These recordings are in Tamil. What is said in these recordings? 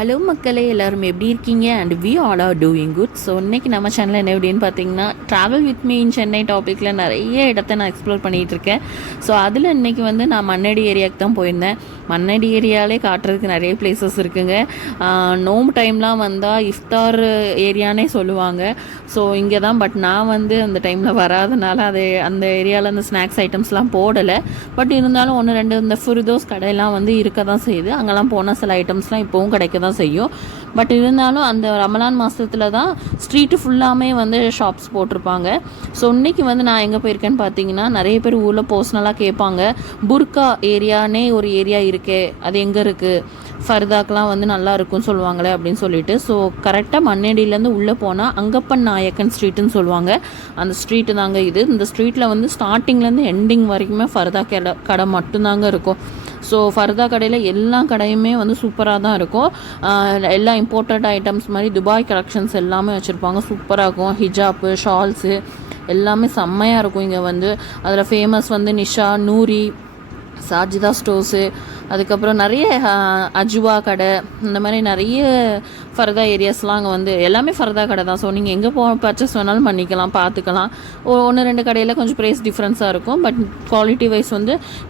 ஹலோ மக்களே, எல்லோரும் எப்படி இருக்கீங்க? And we all are doing good. So இன்றைக்கி நம்ம சேனலில் என்ன எப்படின்னு பார்த்தீங்கன்னா, travel with me in Chennai டாப்பிக்கில் நிறைய இடத்த நான் எக்ஸ்ப்ளோர் பண்ணிகிட்ருக்கேன். ஸோ அதில் இன்றைக்கி நான் மண்ணடி ஏரியாவுக்கு தான் போயிருந்தேன். மண்ணடி ஏரியாலே காட்டுறதுக்கு நிறைய பிளேசஸ் இருக்குங்க. நோம்பு டைம்லாம் வந்தால் இஃப்தார் ஏரியானே சொல்லுவாங்க. ஸோ இங்கே தான், பட் நான் அந்த டைமில் வராதனால அந்த ஏரியாவில் அந்த ஸ்நாக்ஸ் ஐட்டம்ஸ்லாம் போடலை. பட் இருந்தாலும் ஒன்று ரெண்டு இந்த ஃபுர்தோஸ் கடையெல்லாம் இருக்க தான் செய்யுது. அங்கெல்லாம் போனால் சில ஐட்டம்ஸ்லாம் இப்போவும் கிடைக்க தான் செய்யும். பட் இருந்தாலும் அந்த ரமலான் மாதத்தில் தான் ஸ்ட்ரீட்டு ஃபுல்லாமே ஷாப்ஸ் போட்டிருப்பாங்க. ஸோ இன்றைக்கி நான் எங்கே போயிருக்கேன்னு பார்த்தீங்கன்னா, நிறைய பேர் ஊரில் பர்சனலாக கேட்பாங்க, புர்கா ஏரியானே ஒரு ஏரியா இருக்கே, அது எங்கே இருக்குது, ஃபர்தாக்கெலாம் நல்லா இருக்கும்னு சொல்லுவாங்களே அப்படின்னு சொல்லிட்டு. ஸோ கரெக்டாக மண்ணடியிலேருந்து உள்ளே போனால் அங்கப்பன் நாயக்கன் ஸ்ட்ரீட்டுன்னு சொல்லுவாங்க. அந்த ஸ்ட்ரீட்டு தாங்க இது. இந்த ஸ்ட்ரீட்டில் ஸ்டார்டிங்லேருந்து எண்டிங் வரைக்குமே ஃபர்தா கடை மட்டும்தாங்க இருக்கும். ஸோ ஃபர்தா கடையில் எல்லா கடையுமே சூப்பராக தான் இருக்கும். எல்லா இம்போர்ட்டட் ஐட்டம்ஸ் மாதிரி துபாய் கலெக்ஷன்ஸ் எல்லாமே வச்சுருப்பாங்க. சூப்பராக இருக்கும். ஹிஜாப்பு, ஷால்ஸு எல்லாமே செம்மையாக இருக்கும். இங்கே அதில் ஃபேமஸ் நிஷா, நூரி, சாஜிதா ஸ்டோர்ஸு, அதுக்கப்புறம் நிறைய அஜுவா கடை, இந்த மாதிரி நிறைய ஃபர்தா ஏரியாஸ்லாம் அங்கே எல்லாமே ஃபர்தா கடை தான். ஸோ நீங்கள் எங்கே பர்ச்சேஸ் வேணாலும் பண்ணிக்கலாம், பார்த்துக்கலாம். ஒன்று ரெண்டு கடையில் கொஞ்சம் ப்ரைஸ் டிஃப்ரென்ஸாக இருக்கும். பட் குவாலிட்டி வைஸ்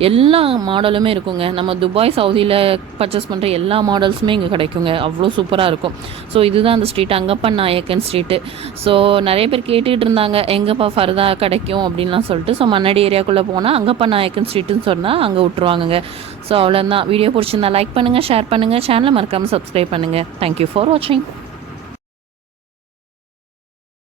எல்லா மாடலுமே இருக்குங்க. நம்ம துபாய் சவுதியில் பர்ச்சேஸ் பண்ணுற எல்லா மாடல்ஸுமே இங்கே கிடைக்குங்க. அவ்வளோ சூப்பராக இருக்கும். ஸோ இதுதான் அந்த ஸ்ட்ரீட், அங்கப்பன் நாயக்கன் ஸ்ட்ரீட்டு. ஸோ நிறைய பேர் கேட்டுகிட்டு இருந்தாங்க, எங்கேப்பா ஃபர்தா கிடைக்கும் அப்படின்லாம் சொல்லிட்டு. ஸோ மண்ணடி ஏரியாக்குள்ளே போனால் அங்கப்பன் நாயக்கன் ஸ்ட்ரீட்டுன்னு சொன்னால் அங்கே விட்டுருவாங்கங்க. ஸோ அவ்வளோதான். வீடியோ பிடிச்சிருந்தா லைக் பண்ணுங்கள், ஷேர் பண்ணுங்கள், சேனலை மறக்காமல் சப்ஸ்கிரைப் பண்ணுங்கள். தேங்க்யூ ஃபார் வாட்சிங்.